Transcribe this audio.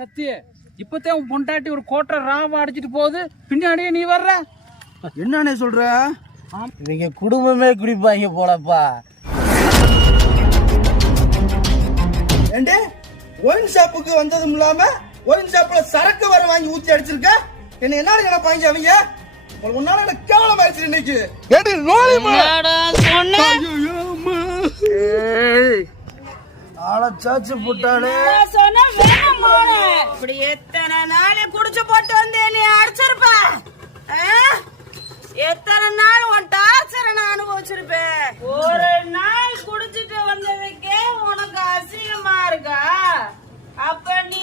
சத்திய இப்பதான் உன் பொண்டாட்டி ஒரு கோட்டை ராவ அடிச்சிட்டு போகுது, பின்னாடியே நீ வர்ற. என்னன்னு சொல்ற? இவங்க குடும்பமே குடிப்பாங்க போலப்பா. ஏண்டே ஒயின் ஷாப்புக்கு வந்ததும் இல்லாம ஒயின் ஷாப்ல சரக்கு வர வாங்கி ஊத்தி அடிச்சிருக்க. என்ன நினைப்பாங்க அவங்க? உன்னால எனக்கு கேவலம் ஆயிடுச்சு இன்னைக்கு. ஏடி நோலிமா ஆளச்சாச்சு போட்டானே சொன்ன வேணும் போன. இப்படி எத்தனை நாளே குடிச்சு போட்டு வந்து நீ அடிச்சிருப்ப. எத்தனை நாள் உன் டார்ச்சரை நான் அனுபவிச்சிருப்பேன். ஒரு நாள் குடிச்சிட்டு வந்ததுக்கே உனக்கு அசிங்கமா இருக்கா? அப்ப நீ